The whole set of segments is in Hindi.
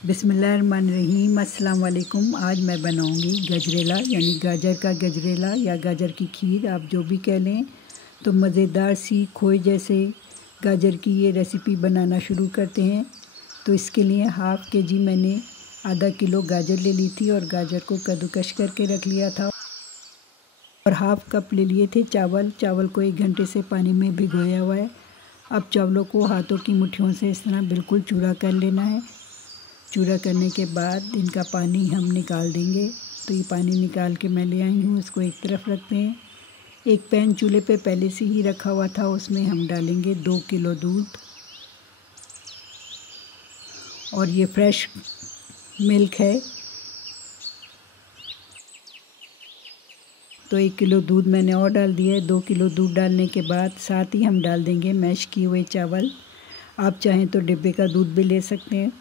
बिस्मिल्लाहिर्रहमानिर्रहीम। अस्सलाम वालेकुम। आज मैं बनाऊंगी गजरेला यानी गाजर का गजरेला या गाजर की खीर, आप जो भी कह लें। तो मज़ेदार सी खोए जैसे गाजर की ये रेसिपी बनाना शुरू करते हैं। तो इसके लिए हाफ़ के जी मैंने आधा किलो गाजर ले ली थी और गाजर को कद्दूकश करके रख लिया था। और हाफ़ कप ले लिए थे चावल। चावल को 1 घंटे से पानी में भिगोया हुआ है। अब चावलों को हाथों की मुट्ठियों से इस तरह बिल्कुल चूरा कर लेना है। चूरा करने के बाद इनका पानी हम निकाल देंगे। तो ये पानी निकाल के मैं ले आई हूँ, इसको एक तरफ रखते हैं। एक पैन चूल्हे पे पहले से ही रखा हुआ था, उसमें हम डालेंगे 2 किलो दूध। और ये फ्रेश मिल्क है। तो 1 किलो दूध मैंने और डाल दिया है। 2 किलो दूध डालने के बाद साथ ही हम डाल देंगे मैश किए हुए चावल। आप चाहें तो डिब्बे का दूध भी ले सकते हैं।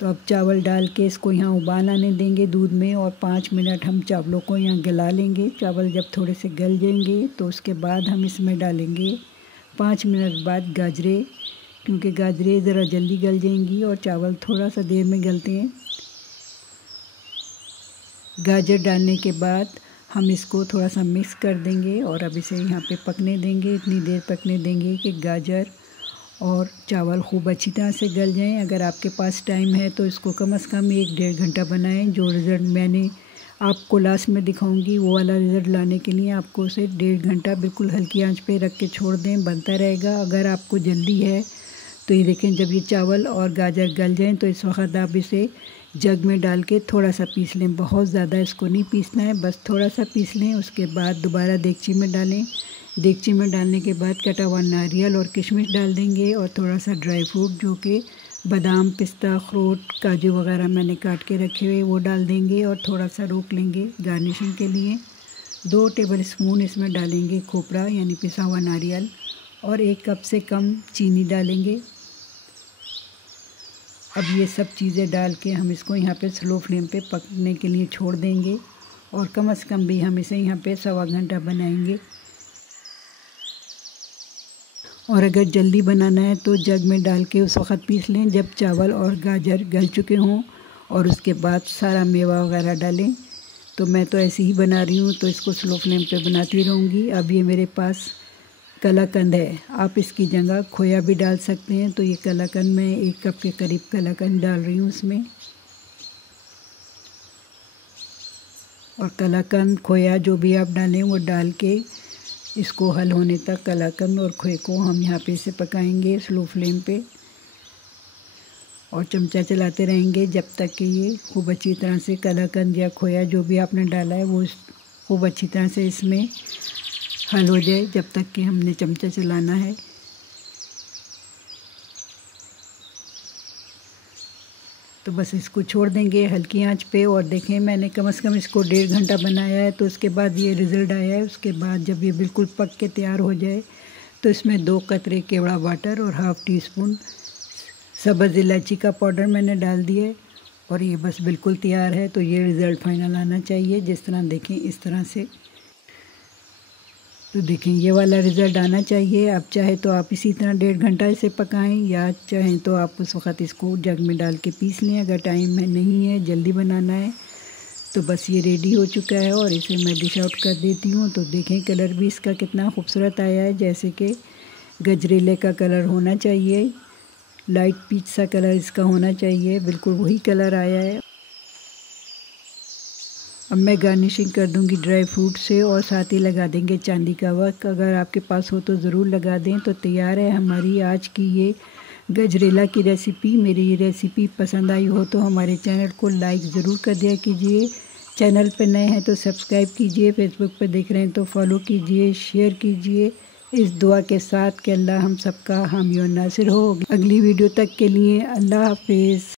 तो अब चावल डाल के इसको यहाँ उबाल आने देंगे दूध में, और 5 मिनट हम चावलों को यहाँ गला लेंगे। चावल जब थोड़े से गल जाएंगे तो उसके बाद हम इसमें डालेंगे 5 मिनट बाद गाजरें, क्योंकि गाजरें ज़रा जल्दी गल जाएंगी और चावल थोड़ा सा देर में गलते हैं। गाजर डालने के बाद हम इसको थोड़ा सा मिक्स कर देंगे और अब इसे यहाँ पे पकने देंगे। इतनी देर पकने देंगे कि गाजर और चावल खूब अच्छी तरह से गल जाएं। अगर आपके पास टाइम है तो इसको कम से कम 1-1.5 घंटा बनाएं। जो रिज़ल्ट मैंने आपको लास्ट में दिखाऊंगी वो वाला रिज़ल्ट लाने के लिए आपको उसे 1.5 घंटा बिल्कुल हल्की आंच पे रख के छोड़ दें, बनता रहेगा। अगर आपको जल्दी है तो ये देखें, जब ये चावल और गाजर गल जाएँ तो इस वक्त आप इसे जग में डाल के थोड़ा सा पीस लें। बहुत ज़्यादा इसको नहीं पीसना है, बस थोड़ा सा पीस लें। उसके बाद दोबारा देगची में डालें। देगची में डालने के बाद कटा हुआ नारियल और किशमिश डाल देंगे और थोड़ा सा ड्राई फ्रूट जो कि बादाम, पिस्ता, अखरोट, काजू वगैरह मैंने काट के रखे हुए वो डाल देंगे और थोड़ा सा रोक लेंगे गार्निशिंग के लिए। 2 टेबल स्पून इसमें डालेंगे खोपरा यानी पिसा हुआ नारियल, और 1 कप से कम चीनी डालेंगे। अब ये सब चीज़ें डाल के हम इसको यहाँ पे स्लो फ्लेम पे पकने के लिए छोड़ देंगे, और कम से कम भी हम इसे यहाँ पे 1.25 घंटा बनाएंगे। और अगर जल्दी बनाना है तो जग में डाल के उस वक़्त पीस लें जब चावल और गाजर गल चुके हों, और उसके बाद सारा मेवा वगैरह डालें। तो मैं तो ऐसे ही बना रही हूँ, तो इसको स्लो फ्लेम पे बनाती रहूँगी। अब ये मेरे पास कलाकंद है, आप इसकी जगह खोया भी डाल सकते हैं। तो ये कलाकंद मैं 1 कप के करीब कलाकंद डाल रही हूँ उसमें। और कलाकंद, खोया जो भी आप डालें वो डाल के इसको हल होने तक कलाकंद और खोए को हम यहाँ पे से पकाएंगे स्लो फ्लेम पे, और चमचा चलाते रहेंगे जब तक कि ये खूब अच्छी तरह से कलाकंद या खोया जो भी आपने डाला है वो खूब अच्छी तरह से इसमें हल हो जाए, जब तक कि हमने चमचा चलाना है। तो बस इसको छोड़ देंगे हल्की आंच पे। और देखें, मैंने कम से कम इसको 1.5 घंटा बनाया है, तो उसके बाद ये रिज़ल्ट आया है। उसके बाद जब ये बिल्कुल पक के तैयार हो जाए तो इसमें 2 कतरे केवड़ा वाटर और हाफ़ टी स्पून सब्ज़ इलायची का पाउडर मैंने डाल दिया है, और ये बस बिल्कुल तैयार है। तो ये रिज़ल्ट फाइनल आना चाहिए, जिस तरह देखें इस तरह से। तो देखें ये वाला रिज़ल्ट आना चाहिए। आप चाहे तो आप इसी तरह 1.5 घंटा इसे पकाएं, या चाहें तो आप उस वक़्त इसको जग में डाल के पीस लें। अगर टाइम में नहीं है, जल्दी बनाना है, तो बस ये रेडी हो चुका है और इसे मैं डिश आउट कर देती हूँ। तो देखें कलर भी इसका कितना खूबसूरत आया है, जैसे कि गजरेले का कलर होना चाहिए। लाइट पीच सा कलर इसका होना चाहिए, बिल्कुल वही कलर आया है। अब मैं गार्निशिंग कर दूंगी ड्राई फ्रूट से, और साथ ही लगा देंगे चांदी का वर्क। अगर आपके पास हो तो ज़रूर लगा दें। तो तैयार है हमारी आज की ये गजरेला की रेसिपी। मेरी ये रेसिपी पसंद आई हो तो हमारे चैनल को लाइक ज़रूर कर दिया कीजिए। चैनल पर नए हैं तो सब्सक्राइब कीजिए। फेसबुक पर देख रहे हैं तो फॉलो कीजिए, शेयर कीजिए, इस दुआ के साथ कि अल्लाह हम सबका हामी और नासिर हो। अगली वीडियो तक के लिए अल्लाह हाफिज़।